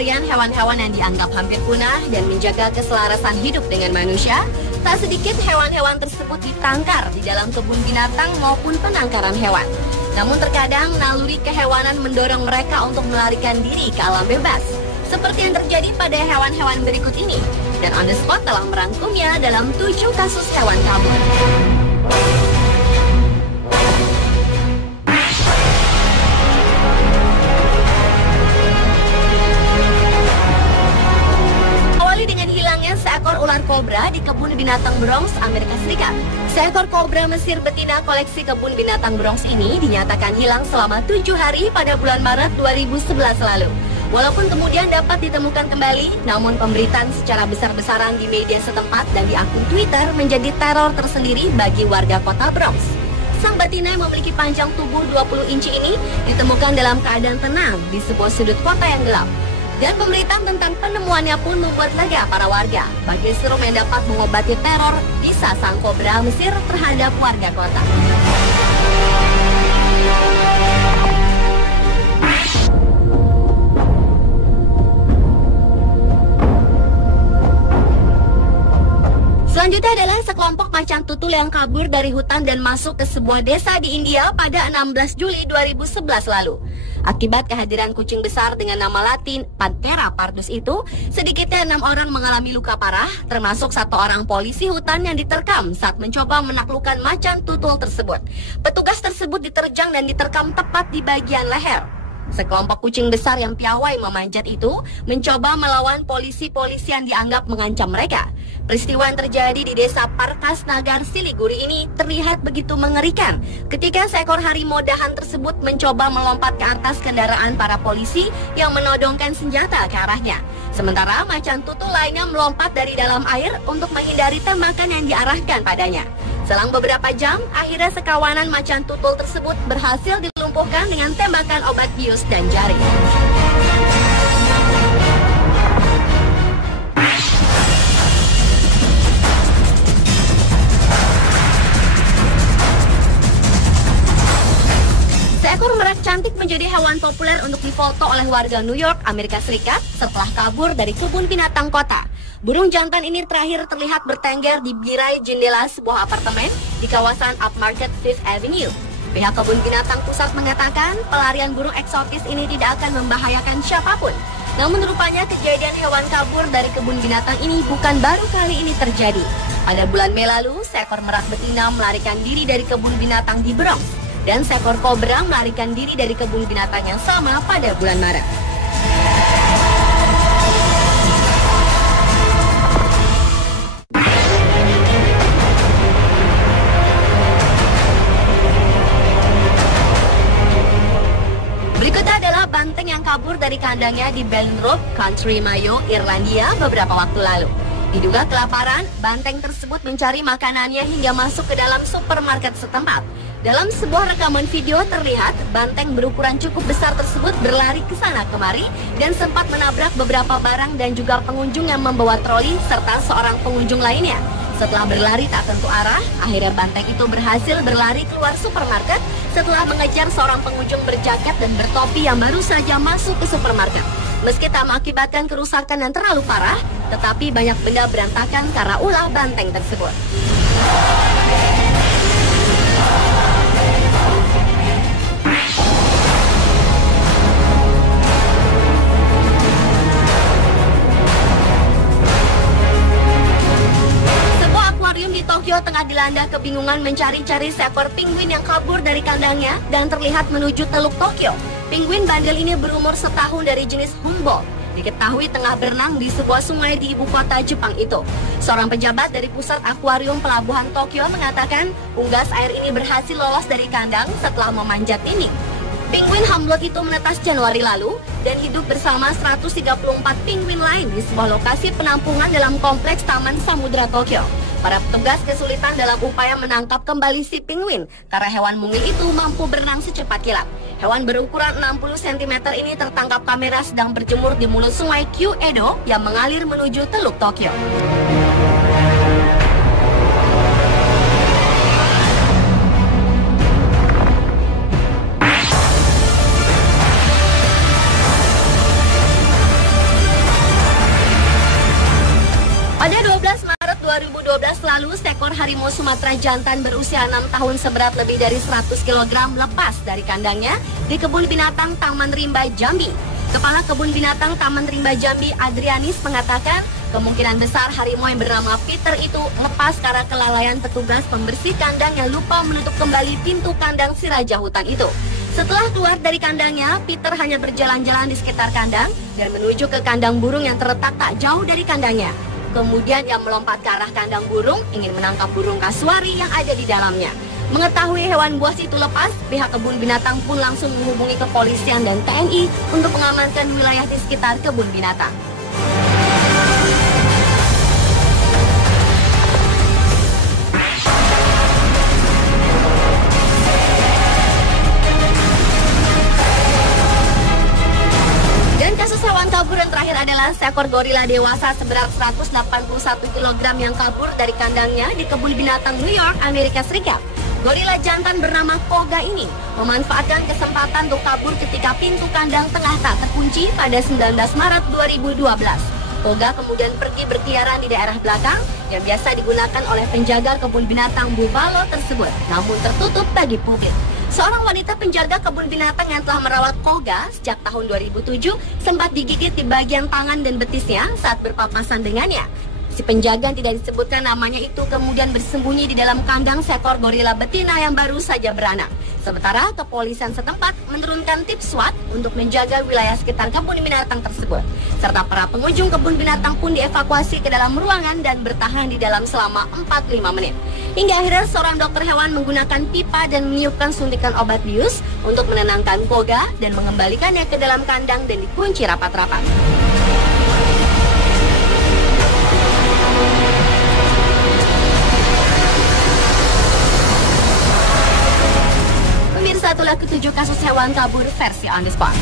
pelestarian hewan-hewan yang dianggap hampir punah dan menjaga keselarasan hidup dengan manusia, tak sedikit hewan-hewan tersebut ditangkar di dalam kebun binatang maupun penangkaran hewan. Namun terkadang naluri kehewanan mendorong mereka untuk melarikan diri ke alam bebas, seperti yang terjadi pada hewan-hewan berikut ini. Dan On The Spot telah merangkumnya dalam 7 kasus hewan kabur. Seekor ular kobra di kebun binatang Bronx, Amerika Serikat. Seekor kobra Mesir betina koleksi kebun binatang Bronx ini dinyatakan hilang selama 7 hari pada bulan Maret 2011 lalu. Walaupun kemudian dapat ditemukan kembali, namun pemberitaan secara besar-besaran di media setempat dan di akun Twitter menjadi teror tersendiri bagi warga kota Bronx. Sang betina yang memiliki panjang tubuh 20 inci ini ditemukan dalam keadaan tenang di sebuah sudut kota yang gelap. Dan pemberitaan tentang penemuannya pun membuat lega para warga bagi serum yang dapat mengobati teror bisa sang kobra Mesir terhadap warga kota. Selanjutnya adalah sekelompok macan tutul yang kabur dari hutan dan masuk ke sebuah desa di India pada 16 Juli 2011 lalu. Akibat kehadiran kucing besar dengan nama latin Panthera pardus itu, sedikitnya 6 orang mengalami luka parah, termasuk 1 orang polisi hutan yang diterkam saat mencoba menaklukkan macan tutul tersebut. Petugas tersebut diterjang dan diterkam tepat di bagian leher. Sekelompok kucing besar yang piawai memanjat itu mencoba melawan polisi-polisi yang dianggap mengancam mereka. Peristiwa yang terjadi di desa Parkas Nagar, Siliguri ini terlihat begitu mengerikan ketika seekor harimau dahan tersebut mencoba melompat ke atas kendaraan para polisi yang menodongkan senjata ke arahnya. Sementara macan tutul lainnya melompat dari dalam air untuk menghindari tembakan yang diarahkan padanya. Selang beberapa jam, akhirnya sekawanan macan tutul tersebut berhasil dilumpuhkan dengan tembakan obat bius dan jaring. Seekor merak cantik menjadi hewan populer untuk difoto oleh warga New York, Amerika Serikat setelah kabur dari kebun binatang kota. Burung jantan ini terakhir terlihat bertengger di birai jendela sebuah apartemen di kawasan Upmarket Fifth Avenue. Pihak kebun binatang pusat mengatakan pelarian burung eksotis ini tidak akan membahayakan siapapun. Namun rupanya kejadian hewan kabur dari kebun binatang ini bukan baru kali ini terjadi. Pada bulan Mei lalu, seekor merak betina melarikan diri dari kebun binatang di Bronx. Dan seekor kobra melarikan diri dari kebun binatang yang sama pada bulan Maret. Berikutnya adalah banteng yang kabur dari kandangnya di Bellenrobe, Country Mayo, Irlandia beberapa waktu lalu. Diduga kelaparan, banteng tersebut mencari makanannya hingga masuk ke dalam supermarket setempat. Dalam sebuah rekaman video terlihat banteng berukuran cukup besar tersebut berlari ke sana kemari dan sempat menabrak beberapa barang dan juga pengunjung yang membawa troli serta seorang pengunjung lainnya. Setelah berlari tak tentu arah, akhirnya banteng itu berhasil berlari keluar supermarket setelah mengejar seorang pengunjung berjaket dan bertopi yang baru saja masuk ke supermarket. Meski tak mengakibatkan kerusakan yang terlalu parah, tetapi banyak benda berantakan karena ulah banteng tersebut. Tokyo tengah dilanda kebingungan mencari-cari seekor penguin yang kabur dari kandangnya dan terlihat menuju Teluk Tokyo. Penguin bandel ini berumur setahun dari jenis Humboldt. Diketahui tengah berenang di sebuah sungai di ibu kota Jepang itu. Seorang pejabat dari pusat akuarium pelabuhan Tokyo mengatakan unggas air ini berhasil lolos dari kandang setelah memanjat dinding. Penguin Humboldt itu menetas Januari lalu dan hidup bersama 134 penguin lain di sebuah lokasi penampungan dalam kompleks Taman Samudra Tokyo. Para petugas kesulitan dalam upaya menangkap kembali si penguin karena hewan mungil itu mampu berenang secepat kilat. Hewan berukuran 60 cm ini tertangkap kamera sedang berjemur di mulut sungai Kyu-Edo yang mengalir menuju Teluk Tokyo. harimau Sumatera jantan berusia 6 tahun seberat lebih dari 100 kg lepas dari kandangnya di kebun binatang Taman Rimba Jambi. Kepala Kebun Binatang Taman Rimba Jambi, Adrianis, mengatakan kemungkinan besar harimau yang bernama Peter itu lepas karena kelalaian petugas pembersih kandang yang lupa menutup kembali pintu kandang si raja hutan itu. Setelah keluar dari kandangnya, Peter hanya berjalan-jalan di sekitar kandang dan menuju ke kandang burung yang terletak tak jauh dari kandangnya. Kemudian ia melompat ke arah kandang burung, ingin menangkap burung kasuari yang ada di dalamnya. Mengetahui hewan buas itu lepas, pihak kebun binatang pun langsung menghubungi kepolisian dan TNI untuk mengamankan wilayah di sekitar kebun binatang. Dan kasus hewan kabur yang terakhir adalah seekor gorila dewasa seberat 181 kg yang kabur dari kandangnya di kebun binatang New York, Amerika Serikat. Gorila jantan bernama Koga ini memanfaatkan kesempatan untuk kabur ketika pintu kandang tengah tak terkunci pada 19 Maret 2012. Koga kemudian pergi berkeliaran di daerah belakang yang biasa digunakan oleh penjaga kebun binatang Buffalo tersebut, namun tertutup bagi publik. Seorang wanita penjaga kebun binatang yang telah merawat Koga sejak tahun 2007 sempat digigit di bagian tangan dan betisnya saat berpapasan dengannya. Si penjaga yang tidak disebutkan namanya itu kemudian bersembunyi di dalam kandang seekor gorila betina yang baru saja beranak. Sementara kepolisian setempat menurunkan tim SWAT untuk menjaga wilayah sekitar kebun binatang tersebut. Serta para pengunjung kebun binatang pun dievakuasi ke dalam ruangan dan bertahan di dalam selama 45 menit. Hingga akhirnya seorang dokter hewan menggunakan pipa dan meniupkan suntikan obat bius untuk menenangkan Koga dan mengembalikannya ke dalam kandang dan dikunci rapat-rapat. Pemirsa, itulah ketujuh kasus hewan kabur versi On The Spot.